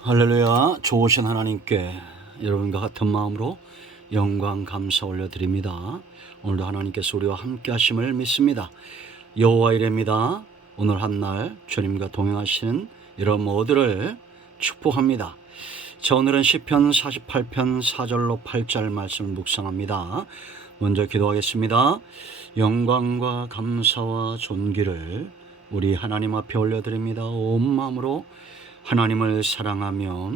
할렐루야. 좋으신 하나님께 여러분과 같은 마음으로 영광 감사 올려드립니다. 오늘도 하나님께서 우리와 함께 하심을 믿습니다. 여호와 이레입니다. 오늘 한날 주님과 동행하시는 여러분 모두를 축복합니다. 자, 오늘은 시편 48편 4절로 8절 말씀을 묵상합니다. 먼저 기도하겠습니다. 영광과 감사와 존귀를 우리 하나님 앞에 올려드립니다. 온 마음으로 하나님을 사랑하며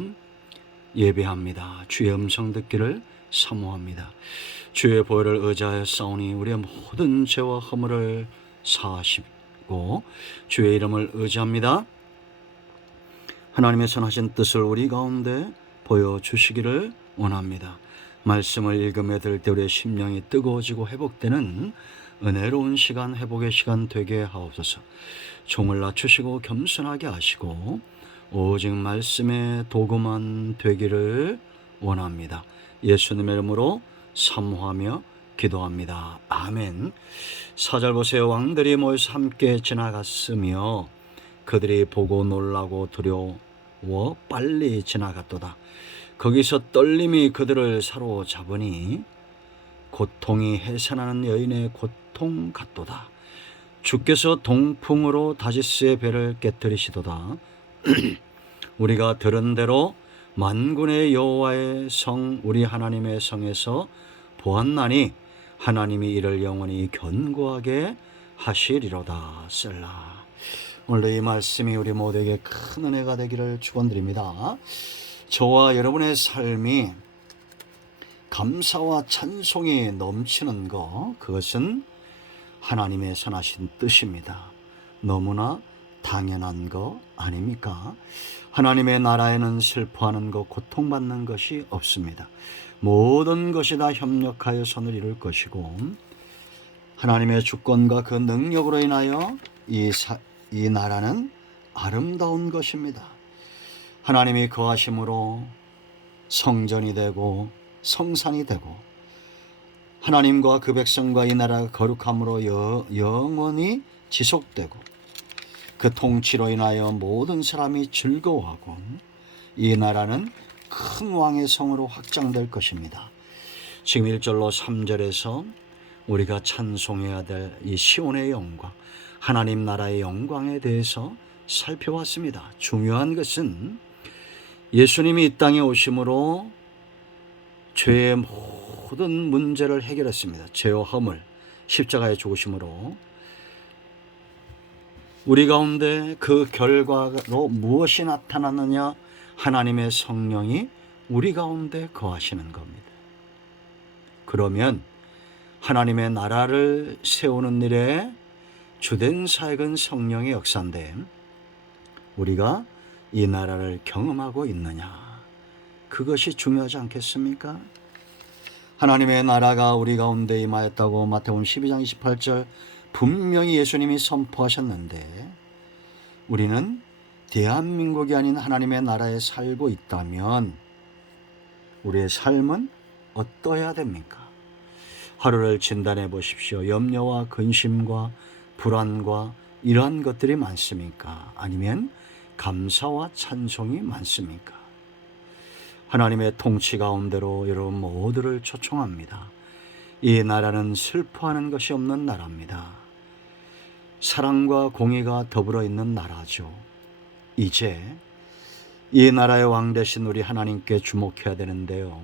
예배합니다. 주의 음성 듣기를 사모합니다. 주의 보혈을 의지하여 싸우니 우리의 모든 죄와 허물을 사하시고 주의 이름을 의지합니다. 하나님의 선하신 뜻을 우리 가운데 보여주시기를 원합니다. 말씀을 읽으며 들을 때 우리의 심령이 뜨거워지고 회복되는 은혜로운 시간, 회복의 시간 되게 하옵소서. 종을 낮추시고 겸손하게 하시고 오직 말씀의 도구만 되기를 원합니다. 예수님의 이름으로 사모하며 기도합니다. 아멘. 4절 보세요. 왕들이 모여서 함께 지나갔으며 그들이 보고 놀라고 두려워 빨리 지나갔도다. 거기서 떨림이 그들을 사로잡으니 고통이 해산하는 여인의 고통 같도다. 주께서 동풍으로 다시스의 배를 깨뜨리시도다. 우리가 들은 대로 만군의 여호와의 성 우리 하나님의 성에서 보았나니 하나님이 이를 영원히 견고하게 하시리로다. 셀라. 오늘도 이 말씀이 우리 모두에게 큰 은혜가 되기를 축원드립니다. 저와 여러분의 삶이 감사와 찬송이 넘치는 것, 그것은 하나님의 선하신 뜻입니다. 너무나 당연한 거 아닙니까? 하나님의 나라에는 슬퍼하는 것, 고통받는 것이 없습니다. 모든 것이 다 협력하여 선을 이룰 것이고 하나님의 주권과 그 능력으로 인하여 이 나라는 아름다운 것입니다. 하나님이 거하심으로 성전이 되고 성산이 되고 하나님과 그 백성과 이 나라가 거룩함으로 영원히 지속되고 그 통치로 인하여 모든 사람이 즐거워하고 이 나라는 큰 왕의 성으로 확장될 것입니다. 지금 1절로 3절에서 우리가 찬송해야 될 이 시온의 영광, 하나님 나라의 영광에 대해서 살펴봤습니다. 중요한 것은 예수님이 이 땅에 오심으로 죄의 모든 문제를 해결했습니다. 죄와 허물, 십자가의 죽으심으로 우리 가운데 그 결과로 무엇이 나타났느냐? 하나님의 성령이 우리 가운데 거하시는 겁니다. 그러면 하나님의 나라를 세우는 일에 주된 사역은 성령의 역사인데 우리가 이 나라를 경험하고 있느냐? 그것이 중요하지 않겠습니까? 하나님의 나라가 우리 가운데 임하였다고 마태복음 12장 28절 분명히 예수님이 선포하셨는데 우리는 대한민국이 아닌 하나님의 나라에 살고 있다면 우리의 삶은 어떠해야 됩니까? 하루를 진단해 보십시오. 염려와 근심과 불안과 이러한 것들이 많습니까? 아니면 감사와 찬송이 많습니까? 하나님의 통치 가운데로 여러분 모두를 초청합니다. 이 나라는 슬퍼하는 것이 없는 나라입니다. 사랑과 공의가 더불어 있는 나라죠. 이제 이 나라의 왕 되신 우리 하나님께 주목해야 되는데요.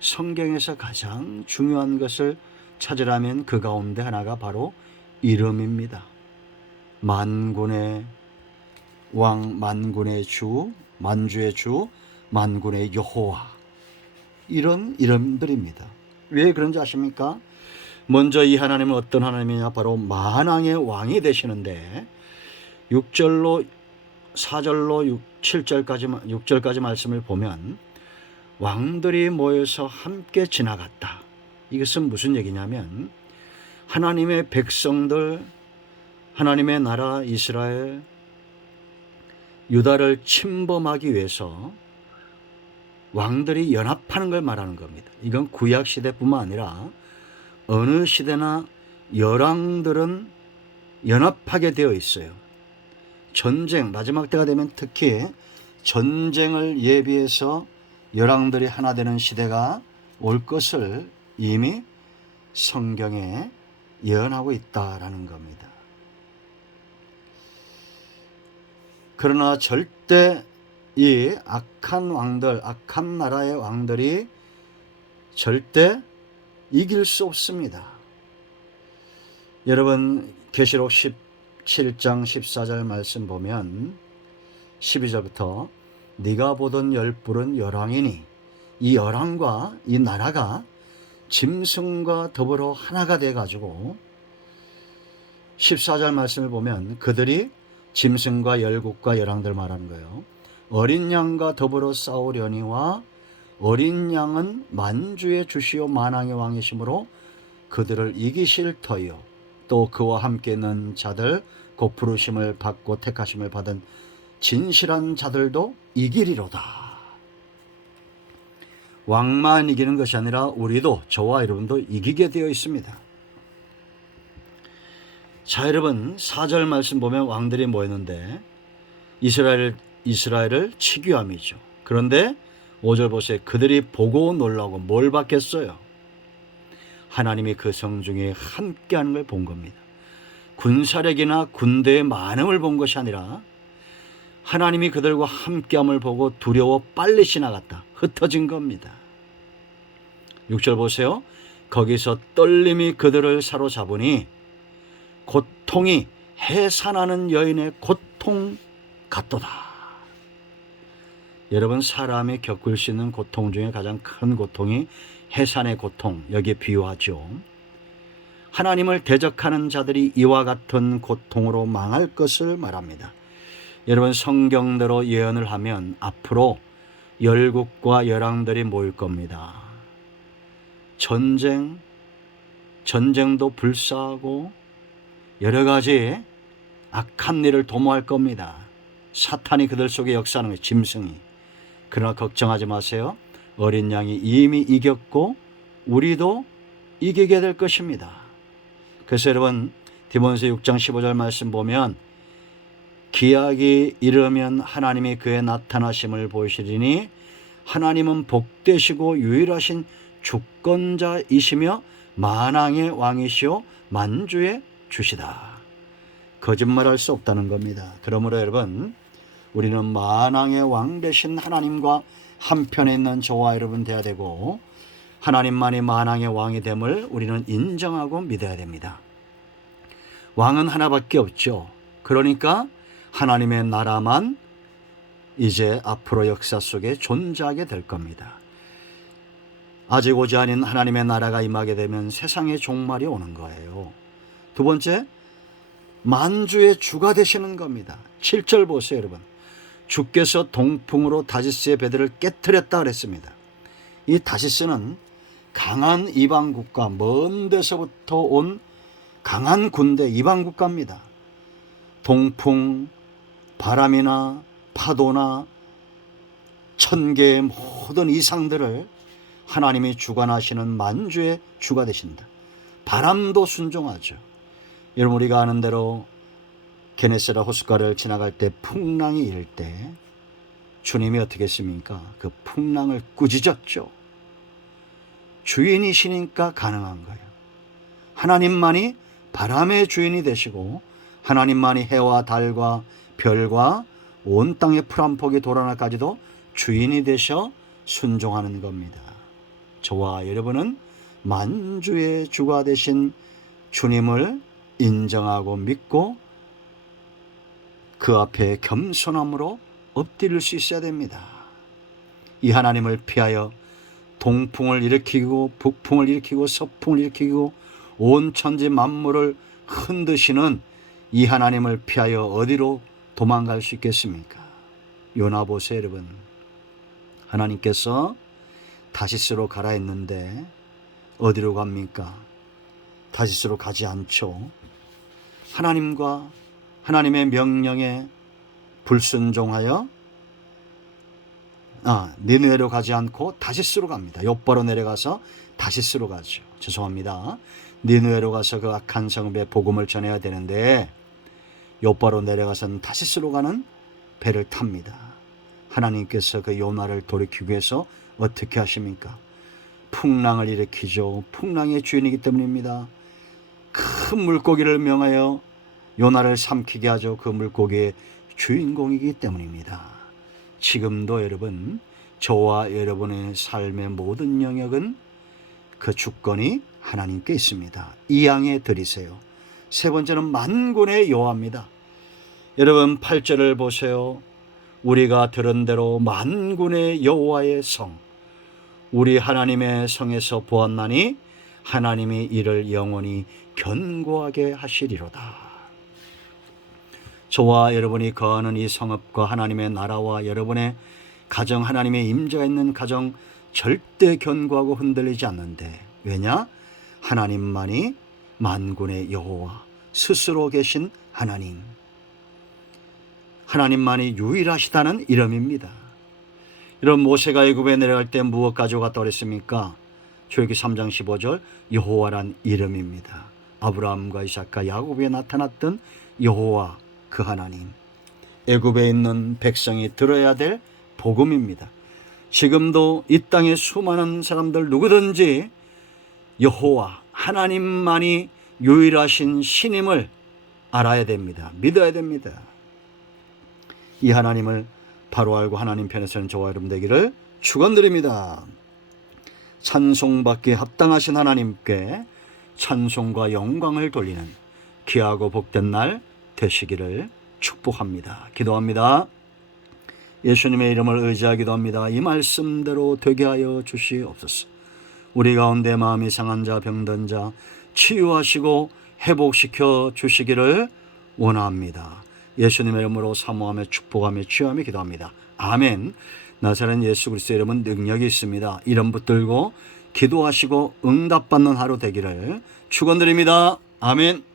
성경에서 가장 중요한 것을 찾으라면 그 가운데 하나가 바로 이름입니다. 만군의 왕, 만군의 주, 만주의 주, 만군의 여호와, 이런 이름들입니다. 왜 그런지 아십니까? 먼저 이 하나님은 어떤 하나님이냐? 바로 만왕의 왕이 되시는데 6절로 4절로 6절까지 말씀을 보면 왕들이 모여서 함께 지나갔다. 이것은 무슨 얘기냐면 하나님의 백성들, 하나님의 나라 이스라엘, 유다를 침범하기 위해서 왕들이 연합하는 걸 말하는 겁니다. 이건 구약 시대뿐만 아니라 어느 시대나 열왕들은 연합하게 되어 있어요. 전쟁, 마지막 때가 되면 특히 전쟁을 예비해서 열왕들이 하나 되는 시대가 올 것을 이미 성경에 예언하고 있다라는 겁니다. 그러나 절대 이 악한 왕들, 악한 나라의 왕들이 절대 이길 수 없습니다. 여러분 계시록 17장 14절 말씀 보면 12절부터 네가 보던 열불은 열왕이니 이 열왕과 이 나라가 짐승과 더불어 하나가 돼가지고 14절 말씀을 보면 그들이 짐승과 열국과 열왕들 말하는 거예요. 어린 양과 더불어 싸우려니와 어린 양은 만주의 주시오 만왕의 왕이시므로 그들을 이기실 터이요 또 그와 함께 있는 자들 곧 부르심을 받고 택하심을 받은 진실한 자들도 이기리로다. 왕만 이기는 것이 아니라 우리도 저와 여러분도 이기게 되어 있습니다. 자, 여러분 4절 말씀 보면 왕들이 모였는데 이스라엘을 치교함이죠. 그런데 5절 보세요. 그들이 보고 놀라고 뭘 받겠어요? 하나님이 그 성중에 함께하는 걸 본 겁니다. 군사력이나 군대의 많음을 본 것이 아니라 하나님이 그들과 함께함을 보고 두려워 빨리 지나갔다. 흩어진 겁니다. 6절 보세요. 거기서 떨림이 그들을 사로잡으니 고통이 해산하는 여인의 고통 같도다. 여러분 사람이 겪을 수 있는 고통 중에 가장 큰 고통이 해산의 고통, 여기에 비유하죠. 하나님을 대적하는 자들이 이와 같은 고통으로 망할 것을 말합니다. 여러분 성경대로 예언을 하면 앞으로 열국과 열왕들이 모일 겁니다. 전쟁도 불사하고 여러 가지 악한 일을 도모할 겁니다. 사탄이 그들 속에 역사하는 거예요. 짐승이. 그러나 걱정하지 마세요. 어린 양이 이미 이겼고 우리도 이기게 될 것입니다. 그래서 여러분 디모데서 6장 15절 말씀 보면 기약이 이르면 하나님이 그의 나타나심을 보이시리니 하나님은 복되시고 유일하신 주권자이시며 만왕의 왕이시오 만주의 주시다. 거짓말할 수 없다는 겁니다. 그러므로 여러분 우리는 만왕의 왕 되신 하나님과 한편에 있는 저와 여러분 되어야 되고 하나님만이 만왕의 왕이 됨을 우리는 인정하고 믿어야 됩니다. 왕은 하나밖에 없죠. 그러니까 하나님의 나라만 이제 앞으로 역사 속에 존재하게 될 겁니다. 아직 오지 않은 하나님의 나라가 임하게 되면 세상의 종말이 오는 거예요. 두 번째, 만주의 주가 되시는 겁니다. 7절 보세요, 여러분. 주께서 동풍으로 다시스의 배들을 깨트렸다 그랬습니다. 이 다시스는 강한 이방 국가, 먼 데서부터 온 강한 군대 이방 국가입니다. 동풍, 바람이나 파도나 천개의 모든 이상들을 하나님이 주관하시는 만주의 주가 되신다. 바람도 순종하죠. 여러분 우리가 아는 대로 게네사렛 호숫가를 지나갈 때 풍랑이 일 때 주님이 어떻게 했습니까? 그 풍랑을 꾸짖었죠. 주인이시니까 가능한 거예요. 하나님만이 바람의 주인이 되시고 하나님만이 해와 달과 별과 온 땅의 풀 한 폭이 돌아나까지도 주인이 되셔 순종하는 겁니다. 저와 여러분은 만주의 주가 되신 주님을 인정하고 믿고 그 앞에 겸손함으로 엎드릴 수 있어야 됩니다. 이 하나님을 피하여 동풍을 일으키고 북풍을 일으키고 서풍을 일으키고 온 천지 만물을 흔드시는 이 하나님을 피하여 어디로 도망갈 수 있겠습니까? 요나 보세요, 여러분. 하나님께서 다시스로 가라 했는데 어디로 갑니까? 다시스로 가지 않죠. 하나님과 하나님의 명령에 불순종하여 니느웨로 가지 않고 다시스로 갑니다. 욥바로 내려가서 다시스로 가죠. 죄송합니다. 니느웨로 가서 그 악한 성읍에 복음을 전해야 되는데 욥바로 내려가서는 다시스로 가는 배를 탑니다. 하나님께서 그 요나를 돌이키기 위해서 어떻게 하십니까? 풍랑을 일으키죠. 풍랑의 주인이기 때문입니다. 큰 물고기를 명하여 요나를 삼키게 하죠. 그 물고기의 주인공이기 때문입니다. 지금도 여러분, 저와 여러분의 삶의 모든 영역은 그 주권이 하나님께 있습니다. 이양에 드리세요. 세 번째는 만군의 여호와입니다. 여러분 8절을 보세요. 우리가 들은 대로 만군의 여호와의 성, 우리 하나님의 성에서 보았나니 하나님이 이를 영원히 견고하게 하시리로다. 저와 여러분이 거하는 이 성읍과 하나님의 나라와 여러분의 가정, 하나님의 임재가 있는 가정 절대 견고하고 흔들리지 않는데, 왜냐? 하나님만이 만군의 여호와, 스스로 계신 하나님, 하나님만이 유일하시다는 이름입니다. 이런 모세가 애굽에 내려갈 때 무엇 가져갔다고 그랬습니까? 출애굽기 3장 15절 여호와란 이름입니다. 아브라함과 이삭과 야곱에 나타났던 여호와, 그 하나님, 애굽에 있는 백성이 들어야 될 복음입니다. 지금도 이 땅에 수많은 사람들 누구든지 여호와 하나님만이 유일하신 신임을 알아야 됩니다. 믿어야 됩니다. 이 하나님을 바로 알고 하나님 편에 서는 저와 여러분 되기를 축원드립니다. 찬송받기에 합당하신 하나님께 찬송과 영광을 돌리는 귀하고 복된 날 되시기를 축복합니다. 기도합니다. 예수님의 이름을 의지하기도 합니다. 이 말씀대로 되게 하여 주시옵소서. 우리 가운데 마음이 상한 자, 병든 자 치유하시고 회복시켜 주시기를 원합니다. 예수님의 이름으로 사모하며 축복하며 취하며 기도합니다. 아멘. 나사렛 예수 그리스도의 이름은 능력이 있습니다. 이름 붙들고 기도하시고 응답받는 하루 되기를 축원드립니다. 아멘.